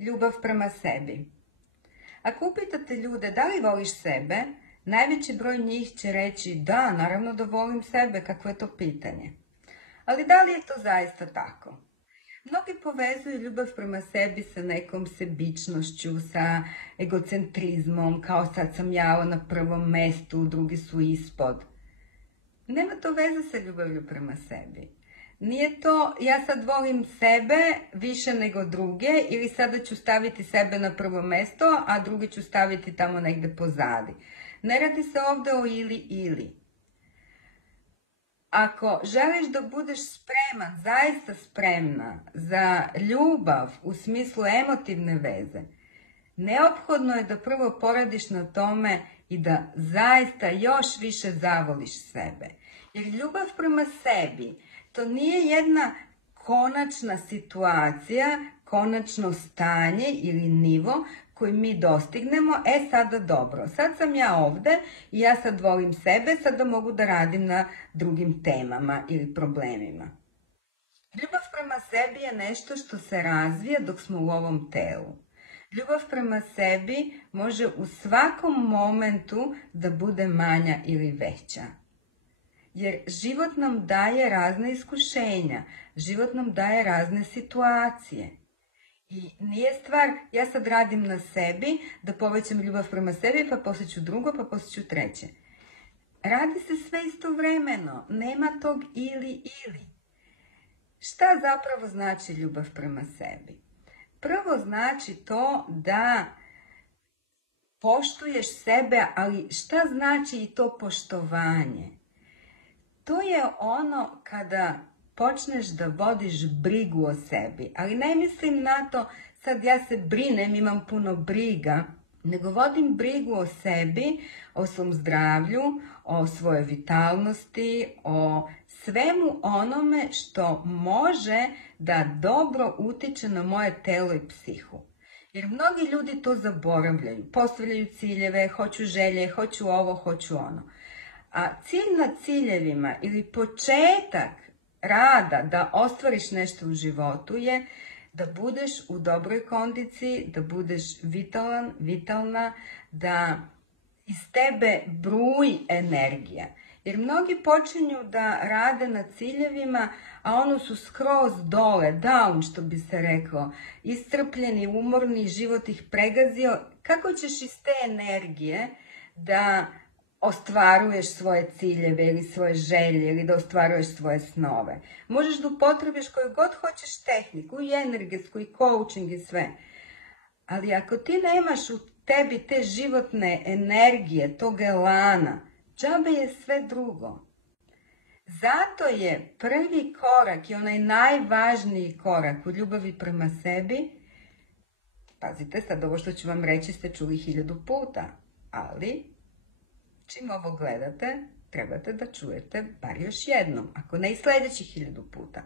ljubav prema sebi. Ako upitate ljude da li voliš sebe, najveći broj njih će reći da, naravno da volim sebe, kakvo je to pitanje. Ali da li je to zaista tako? Mnogi povezuju ljubav prema sebi sa nekom sebičnošću, sa egocentrizmom, kao sad sam ja na prvom mestu, drugi su ispod. Nema to veze sa ljubavlju prema sebi. Nije to ja sad volim sebe više nego druge ili sada ću staviti sebe na prvo mesto, a druge ću staviti tamo negde pozadi. Ne radi se ovdje o ili. Ako želiš da budeš spreman, zaista spremna za ljubav u smislu emotivne veze, neophodno je da prvo poradiš na tome i da zaista još više zavoliš sebe. Jer ljubav prema sebi, to nije jedna konačna situacija, konačno stanje ili nivo koji mi dostignemo, sada dobro, sad sam ja ovde i ja sad volim sebe, sada mogu da radim na drugim temama ili problemima. Ljubav prema sebi je nešto što se razvija dok smo u ovom telu. Ljubav prema sebi može u svakom momentu da bude manja ili veća. Jer život nam daje razne iskušenja, život nam daje razne situacije. I nije stvar, ja sad radim na sebi, da povećam ljubav prema sebi, pa poslije ću drugo, pa poslije ću treće. Radi se sve istovremeno, nema tog ili. Šta zapravo znači ljubav prema sebi? Prvo znači to da poštuješ sebe, ali šta znači i to poštovanje? To je ono kada počneš da vodiš brigu o sebi, ali ne mislim na to sad ja se brinem, imam puno briga, nego vodim brigu o sebi, o svom zdravlju, o svojoj vitalnosti, o svemu onome što može da dobro utiče na moje telo i psihu. Jer mnogi ljudi to zaboravljaju, postavljaju ciljeve, hoću želje, hoću ovo, hoću ono. A cilj na ciljevima ili početak rada da ostvariš nešto u životu je da budeš u dobroj kondiciji, da budeš vitalan, vitalna, da iz tebe bruji energija. Jer mnogi počinju da rade na ciljevima, a ono su skroz dole, down što bi se reklo, iscrpljeni, umorni, život ih pregazio. Kako ćeš iz te energije da ostvaruješ svoje ciljeve ili svoje želje ili da ostvaruješ svoje snove? Možeš da upotrebiš koju god hoćeš tehniku, i energetsku, i coaching, i sve. Ali ako ti nemaš u tebi te životne energije, tog elana, džabe je sve drugo. Zato je prvi korak i onaj najvažniji korak u ljubavi prema sebi, pazite, sad ovo što ću vam reći ste čuli 1000 puta, ali čim ovo gledate, trebate da čujete bar još jednom, ako ne i sljedećih 1000 puta.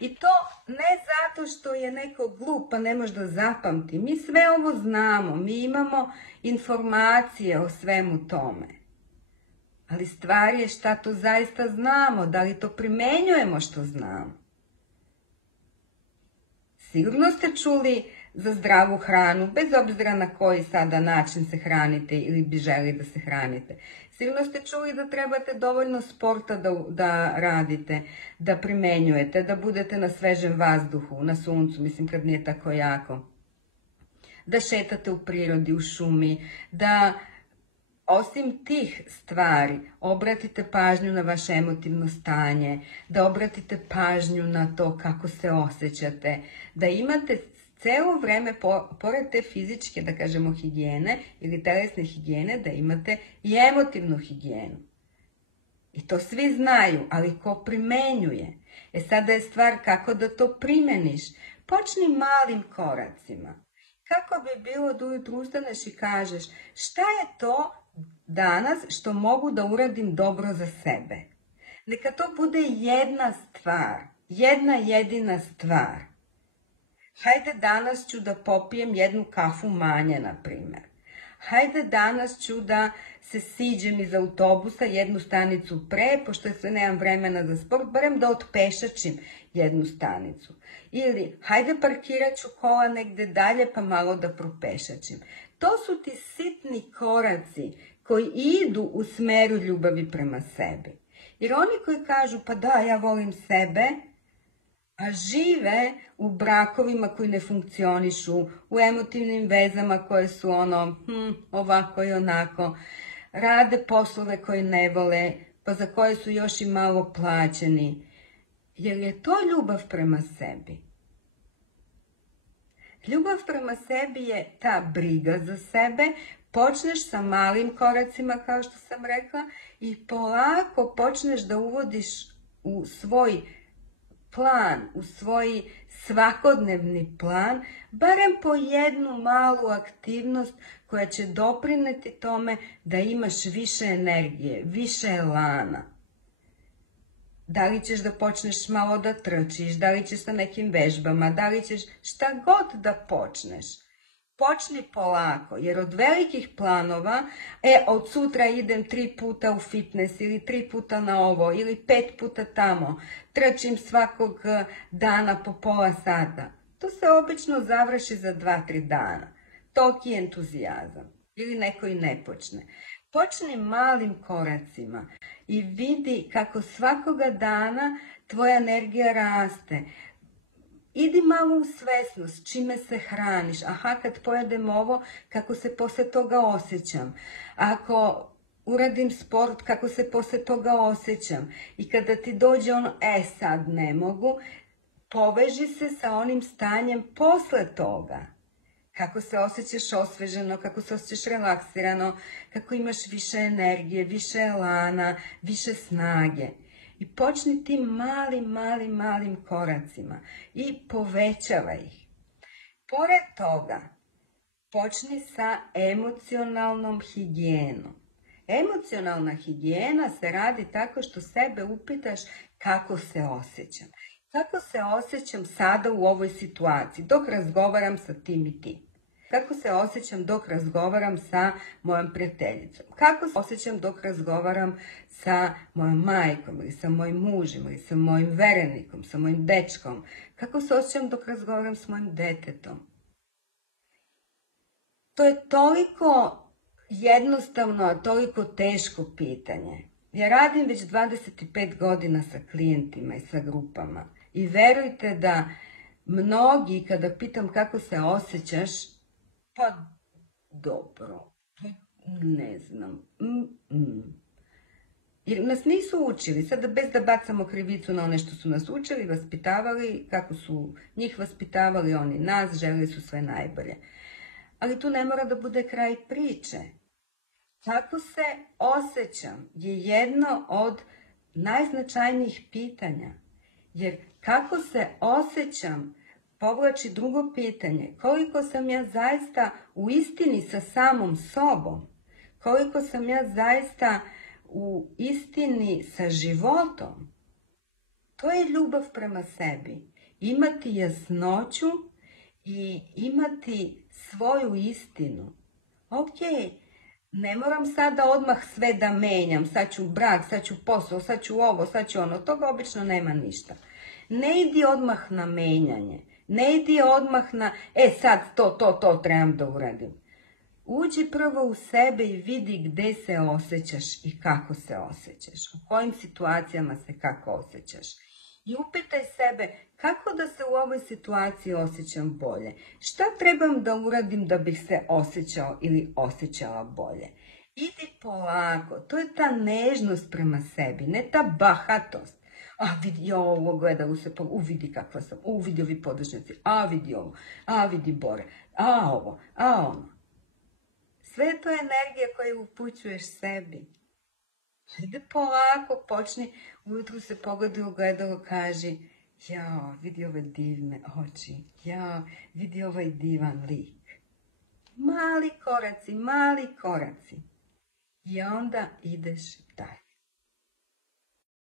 I to ne zato što je neko glup pa ne može da zapamti. Mi sve ovo znamo, mi imamo informacije o svemu tome. Ali stvar je šta to zaista znamo, da li to primenjujemo što znamo. Sigurno ste čuli za zdravu hranu, bez obzira na koji sada način se hranite ili bi želi da se hranite. Sigurno ste čuli da trebate dovoljno sporta da radite, da primenjujete, da budete na svežem vazduhu, na suncu, mislim kad nije tako jako. Da šetate u prirodi, u šumi, da osim tih stvari obratite pažnju na vaše emotivno stanje, da obratite pažnju na to kako se osjećate, da imate celo vreme, pored te fizičke, da kažemo, higijene ili telesne higijene, da imate i emotivnu higijenu. I to svi znaju, ali ko primenjuje? Sada je stvar kako da to primeniš. Počni malim koracima. Kako bi bilo da ujutru ustaneš i kažeš šta je to danas što mogu da uradim dobro za sebe? Neka to bude jedna stvar, jedna jedina stvar. Hajde danas ću da popijem 1 kafu manje, na primjer. hajde danas ću da se siđem iz autobusa jednu stanicu pre, pošto se nemam vremena za sport, barem da otpešačim jednu stanicu. Ili, hajde parkirat ću kola negde dalje pa malo da propešačim. To su ti sitni koraci koji idu u smeru ljubavi prema sebi. Jer oni koji kažu, pa da, ja volim sebe, a žive u brakovima koji ne funkcionišu, u emotivnim vezama koje su ovako i onako, rade poslove koje ne vole, pa za koje su još i malo plaćeni. Jer je to ljubav prema sebi. Ljubav prema sebi je ta briga za sebe. Počneš sa malim koracima, kao što sam rekla, i polako počneš da uvodiš u svoj plan, u svoj svakodnevni plan, barem po jednu malu aktivnost koja će doprineti tome da imaš više energije, više elana. Da li ćeš da počneš malo da trčiš, da li ćeš sa nekim vežbama, da li ćeš šta god da počneš. Počni polako, jer od velikih planova, od sutra idem 3 puta u fitness ili 3 puta na ovo ili 5 puta tamo, trčim svakog dana po pola sata. To se obično završi za 2-3 dana. Toliki entuzijazam. Ili neko i ne počne. Počni malim koracima i vidi kako svakoga dana tvoja energija raste. Idi malo u svesnost, čime se hraniš. Aha, kad pojedem ovo, kako se posle toga osjećam. Ako uradim sport, kako se posle toga osjećam. I kada ti dođe sad ne mogu, poveži se sa onim stanjem posle toga. Kako se osjećaš osveženo, kako se osjećaš relaksirano, kako imaš više energije, više elana, više snage. I počni tim malim koracima i povećavaj ih. Pored toga, počni sa emocionalnom higijenom. Emocionalna higijena se radi tako što sebe upitaš kako se osjećam. Kako se osjećam sada u ovoj situaciji, dok razgovaram sa tim i tim. Kako se osjećam dok razgovaram sa mojom prijateljicom? Kako se osjećam dok razgovaram sa mojom majkom ili sa mojim mužem ili sa mojim verenikom, sa mojim dečkom? Kako se osjećam dok razgovaram s mojim detetom? To je toliko jednostavno, a toliko teško pitanje. Ja radim već 25 godina sa klijentima i sa grupama. I verujte da mnogi, kada pitam kako se osjećaš, pa dobro, ne znam. Jer nas nisu učili, sada bez da bacamo krivicu na one što su nas učili, vaspitavali, kako su njih vaspitavali, oni nas, želeli su sve najbolje. Ali tu ne mora da bude kraj priče. Kako se osjećam je jedno od najznačajnijih pitanja. Jer kako se osjećam povlači drugo pitanje. Koliko sam ja zaista u istini sa samom sobom? Koliko sam ja zaista u istini sa životom? To je ljubav prema sebi. Imati jasnoću i imati svoju istinu. Ok, ne moram sada odmah sve da menjam. Sad ću brak, sad ću posao, sad ću ovo, sad ću ono. Toga obično nema ništa. Ne idi odmah na menjanje. Ne idi odmah na, sad to trebam da uradim. Uđi prvo u sebe i vidi gde se osjećaš i kako se osjećaš. U kojim situacijama se kako osjećaš. I upitaj sebe kako da se u ovoj situaciji osjećam bolje. Šta trebam da uradim da bih se osjećao ili osjećala bolje. Idi polako, to je ta nežnost prema sebi, ne ta bahatost. Vidi ovo, gledalo se, vidi kakva sam, vidi ovi područnici, vidi ovo, vidi Bore, ovo, ono. Sve to je energija koju upućuješ sebi. Ide polako, počni, ujutru se pogledaj u gledalo, kaži, jao, vidi ove divne oči, jao, vidi ovaj divan lik. Mali koraci. I onda ideš dalje.